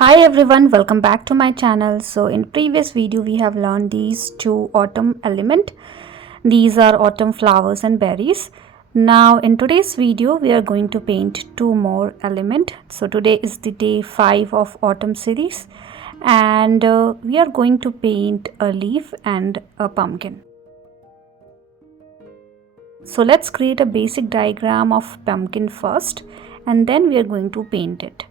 Hi everyone, welcome back to my channel. So in previous video we have learned these two autumn element. These are autumn flowers and berries. Now in today's video we are going to paint two more element. So today is the day 5 of autumn series and we are going to paint a leaf and a pumpkin. So let's create a basic diagram of pumpkin first and then we are going to paint it.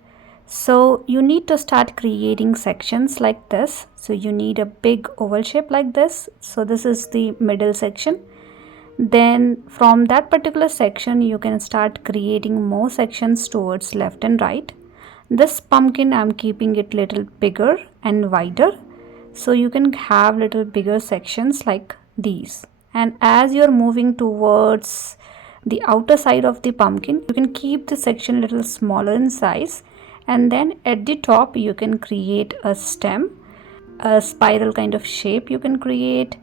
So you need to start creating sections like this. So you need a big oval shape like this. So this is the middle section. Then from that particular section you can start creating more sections towards left and right. This pumpkin I'm keeping it little bigger and wider. So you can have little bigger sections like these. And as you're moving towards the outer side of the pumpkin, you can keep the section little smaller in size. And then at the top you can create a stem, a spiral kind of shape you can create.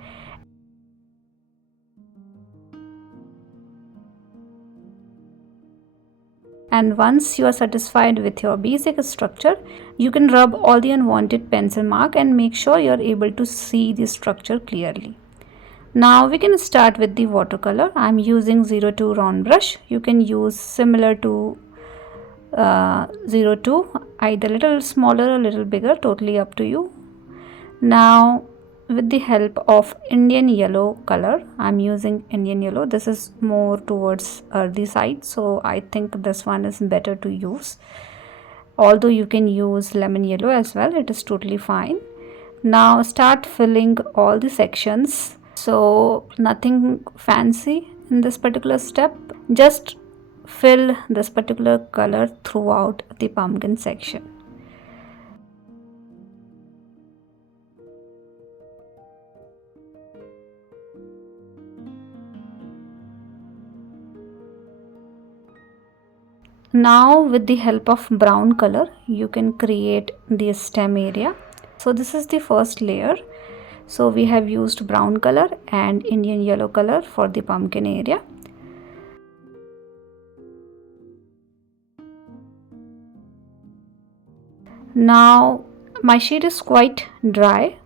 And once you are satisfied with your basic structure, you can rub all the unwanted pencil mark and make sure you are able to see the structure clearly. Now we can start with the watercolor. I am using 02 round brush. You can use similar to 02, either little smaller or little bigger, totally up to you. Now with the help of Indian yellow color, I'm using Indian yellow. This is more towards earthy side, so I think this one is better to use, although you can use lemon yellow as well, it is totally fine. Now start filling all the sections. So nothing fancy in this particular step, just fill this particular color throughout the pumpkin section. Now with the help of brown color you can create the stem area. So this is the first layer. So we have used brown color and Indian yellow color for the pumpkin area. Now my sheet is quite dry.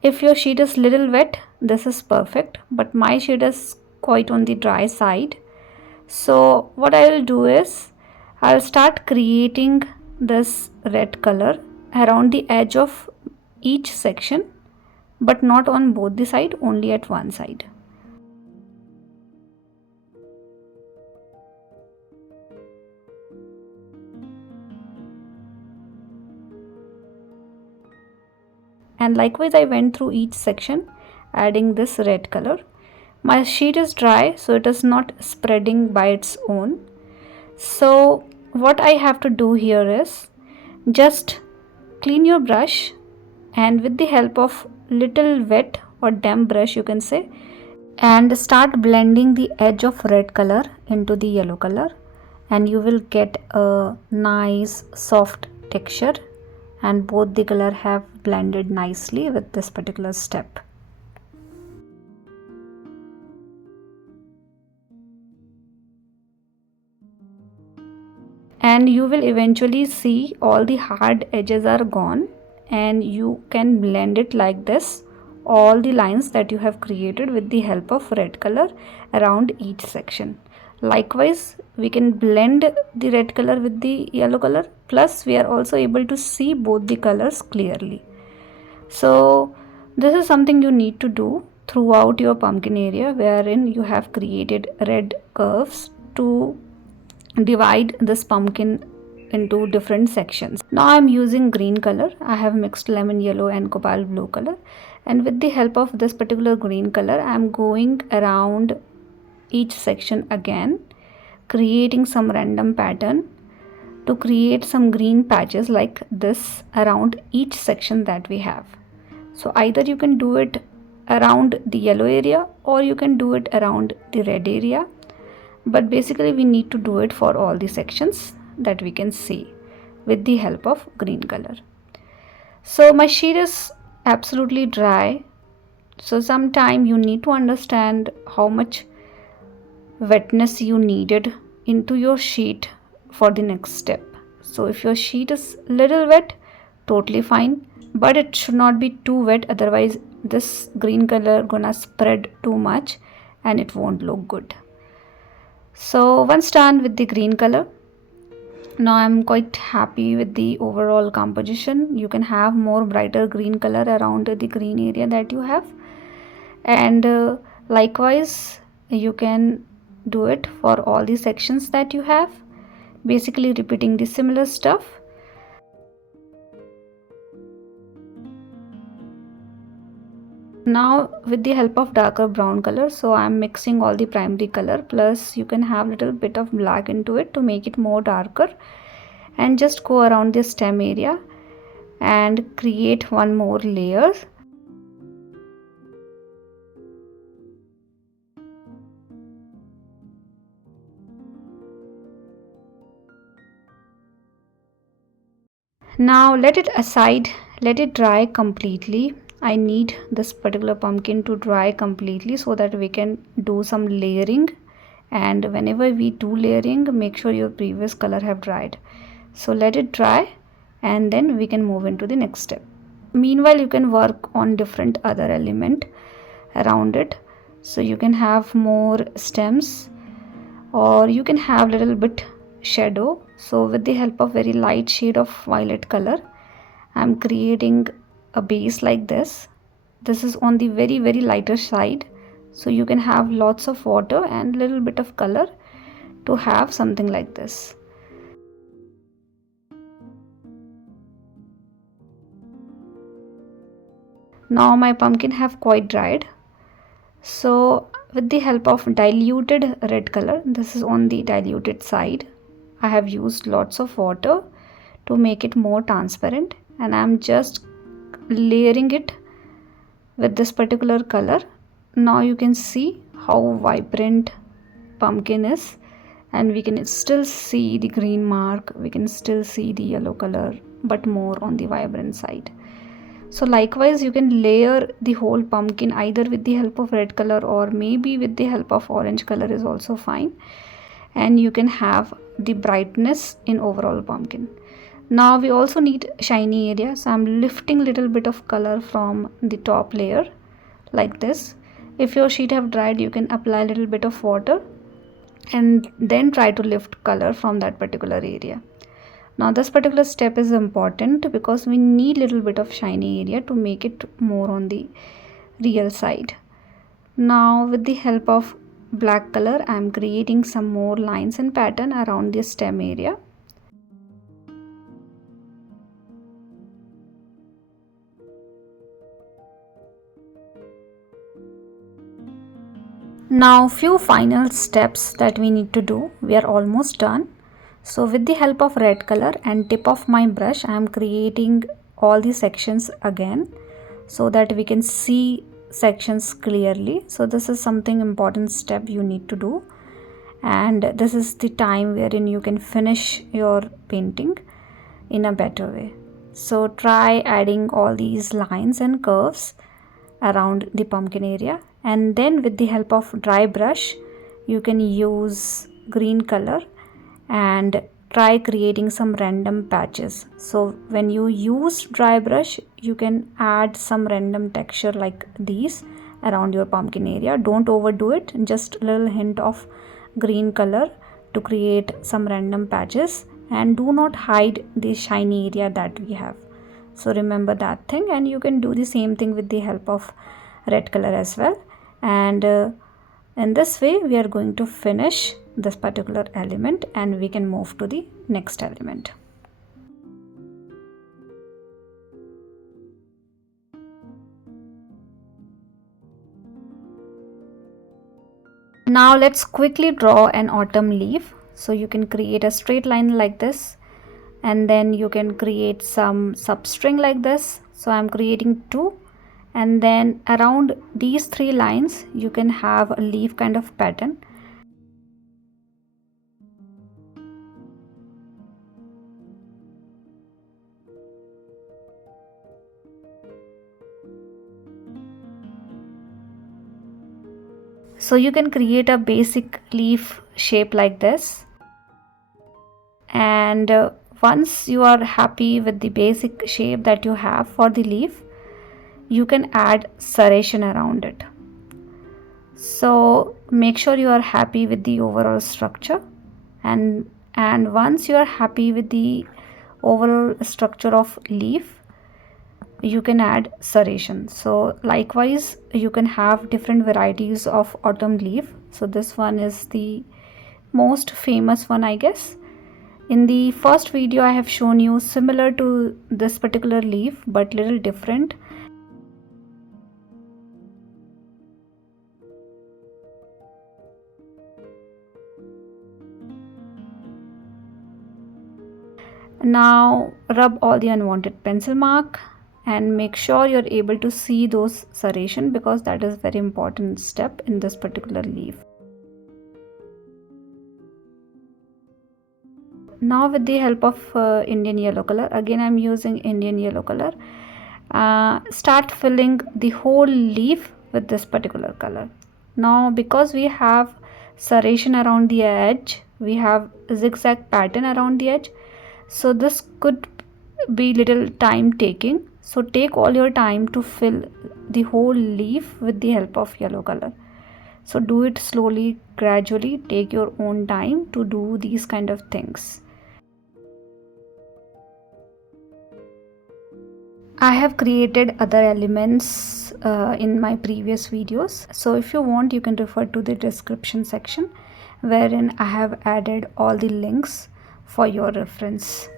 If your sheet is little wet, this is perfect, but my sheet is quite on the dry side. So what I will do is I'll start creating this red color around the edge of each section, but not on both the side, only at one side. And likewise I went through each section adding this red color. My sheet is dry, so it is not spreading by its own. So what I have to do here is just clean your brush and with the help of little wet or damp brush you can say, and start blending the edge of red color into the yellow color, and you will get a nice soft texture, and both the color have blended nicely with this particular step. And you will eventually see all the hard edges are gone and you can blend it like this, all the lines that you have created with the help of red color around each section. Likewise we can blend the red color with the yellow color, plus we are also able to see both the colors clearly. So this is something you need to do throughout your pumpkin area, wherein you have created red curves to divide this pumpkin into different sections. Now I am using green color. I have mixed lemon yellow and cobalt blue color, and with the help of this particular green color I am going around each section again, creating some random pattern to create some green patches like this around each section that we have. So either you can do it around the yellow area or you can do it around the red area, but basically we need to do it for all the sections that we can see with the help of green color. So my sheet is absolutely dry, so sometime you need to understand how much wetness you needed into your sheet for the next step. So if your sheet is little wet, totally fine, but it should not be too wet, otherwise this green color gonna spread too much and it won't look good. So once done with the green color, now I'm quite happy with the overall composition. You can have more brighter green color around the green area that you have, and likewise you can do it for all the sections that you have, basically repeating the similar stuff. Now with the help of darker brown color, so I'm mixing all the primary color, plus you can have little bit of black into it to make it more darker, and just go around the stem area and create one more layer. Now let it aside, let it dry completely. I need this particular pumpkin to dry completely so that we can do some layering, and whenever we do layering, make sure your previous color have dried. So let it dry and then we can move into the next step. Meanwhile you can work on different other element around it. So you can have more stems, or you can have little bit shadow. So with the help of very light shade of violet color, I'm creating a base like this. This is on the very lighter side, so you can have lots of water and little bit of color to have something like this. Now my pumpkin have quite dried, so with the help of diluted red color, this is on the diluted side, I have used lots of water to make it more transparent, and I'm just layering it with this particular color. Now you can see how vibrant pumpkin is, and we can still see the green mark, we can still see the yellow color, but more on the vibrant side. So likewise you can layer the whole pumpkin either with the help of red color or maybe with the help of orange color is also fine, and you can have the brightness in overall pumpkin. Now we also need shiny area, so I'm lifting little bit of color from the top layer like this. If your sheet have dried, you can apply a little bit of water and then try to lift color from that particular area. Now this particular step is important because we need little bit of shiny area to make it more on the real side. Now with the help of black color, I am creating some more lines and pattern around the stem area. Now few final steps that we need to do. We are almost done. So with the help of red color and tip of my brush, I am creating all the sections again so that we can see sections clearly. So this is something important step you need to do, and this is the time wherein you can finish your painting in a better way. So try adding all these lines and curves around the pumpkin area, and then with the help of dry brush you can use green color and try creating some random patches. So when you use dry brush, you can add some random texture like these around your pumpkin area. Don't overdo it, just a little hint of green color to create some random patches, and do not hide the shiny area that we have. So remember that thing, and you can do the same thing with the help of red color as well. And in this way we are going to finish this particular element and we can move to the next element. Now let's quickly draw an autumn leaf. So you can create a straight line like this, and then you can create some substring like this. So I'm creating two, and then around these three lines you can have a leaf kind of pattern. So you can create a basic leaf shape like this, and Once you are happy with the basic shape that you have for the leaf, you can add serration around it. So make sure you are happy with the overall structure, and once you are happy with the overall structure of leaf, you can add serration. So likewise, you can have different varieties of autumn leaf. So this one is the most famous one, I guess. In the first video I have shown you similar to this particular leaf but little different. Now rub all the unwanted pencil mark and make sure you're able to see those serration, because that is very important step in this particular leaf. Now with the help of Indian yellow color, again I'm using Indian yellow color, start filling the whole leaf with this particular color. Now because we have serration around the edge, we have zigzag pattern around the edge, so this could be little time taking. So take all your time to fill the whole leaf with the help of yellow color. So do it slowly, gradually, take your own time to do these kind of things. I have created other elements in my previous videos, so if you want you can refer to the description section, wherein I have added all the links for your reference.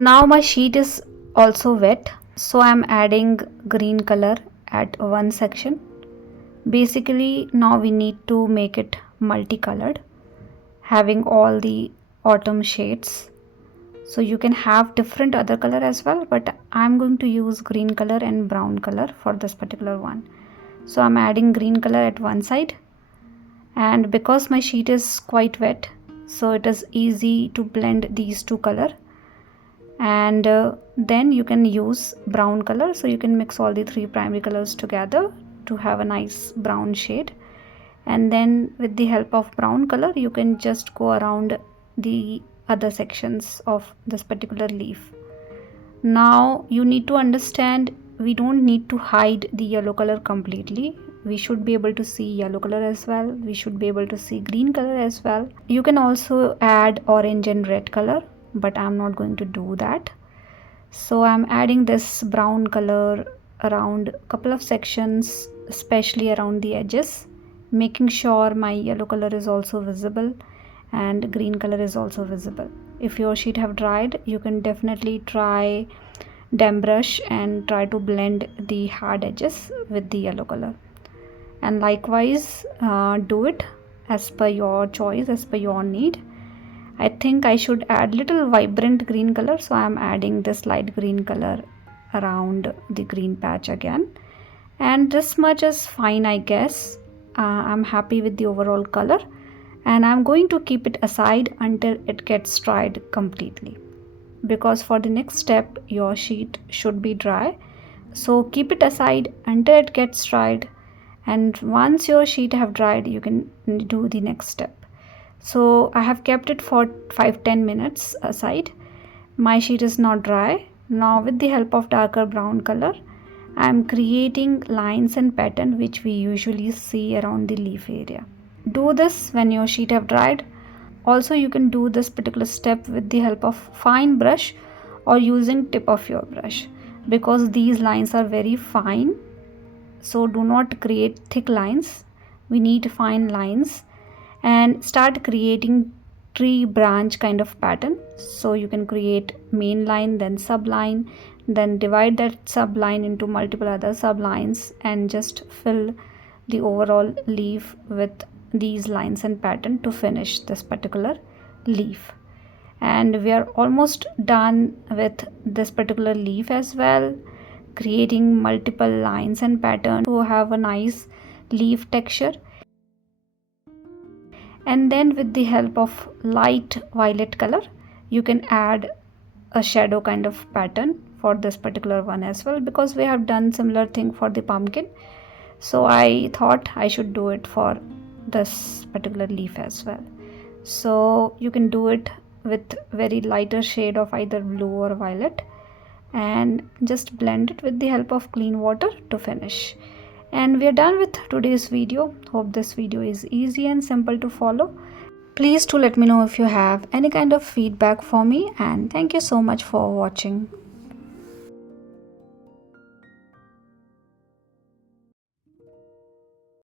Now my sheet is also wet, so I am adding green color at one section. Basically now we need to make it multicolored, having all the autumn shades. So you can have different other color as well, but I'm going to use green color and brown color for this particular one. So I'm adding green color at one side, and because my sheet is quite wet, so it is easy to blend these two color. And then you can use brown color, so you can mix all the three primary colors together to have a nice brown shade. And then with the help of brown color you can just go around the other sections of this particular leaf. Now you need to understand, we don't need to hide the yellow color completely. We should be able to see yellow color as well, we should be able to see green color as well. You can also add orange and red color, but I'm not going to do that. So I'm adding this brown color around a couple of sections, especially around the edges, making sure my yellow color is also visible and green color is also visible. If your sheet have dried, you can definitely try damp brush and try to blend the hard edges with the yellow color. And likewise do it as per your choice, as per your need. I think I should add little vibrant green color, so I am adding this light green color around the green patch again, and this much is fine, I guess. I'm happy with the overall color, and I'm going to keep it aside until it gets dried completely, because for the next step your sheet should be dry. So keep it aside until it gets dried, and once your sheet have dried you can do the next step. So I have kept it for 5-10 minutes aside. My sheet is not dry. Now with the help of darker brown color, I am creating lines and pattern which we usually see around the leaf area. Do this when your sheet have dried. Also you can do this particular step with the help of fine brush or using tip of your brush, because these lines are very fine. So do not create thick lines, we need fine lines. And start creating tree branch kind of pattern. So you can create main line, then subline, then divide that subline into multiple other sublines, and just fill the overall leaf with these lines and pattern to finish this particular leaf. And we are almost done with this particular leaf as well, creating multiple lines and pattern to have a nice leaf texture. And then with the help of light violet color you can add a shadow kind of pattern for this particular one as well, because we have done similar thing for the pumpkin. So I thought I should do it for this particular leaf as well. So you can do it with very lighter shade of either blue or violet, and just blend it with the help of clean water to finish. And we are done with today's video. Hope this video is easy and simple to follow. Please do let me know if you have any kind of feedback for me, and thank you so much for watching.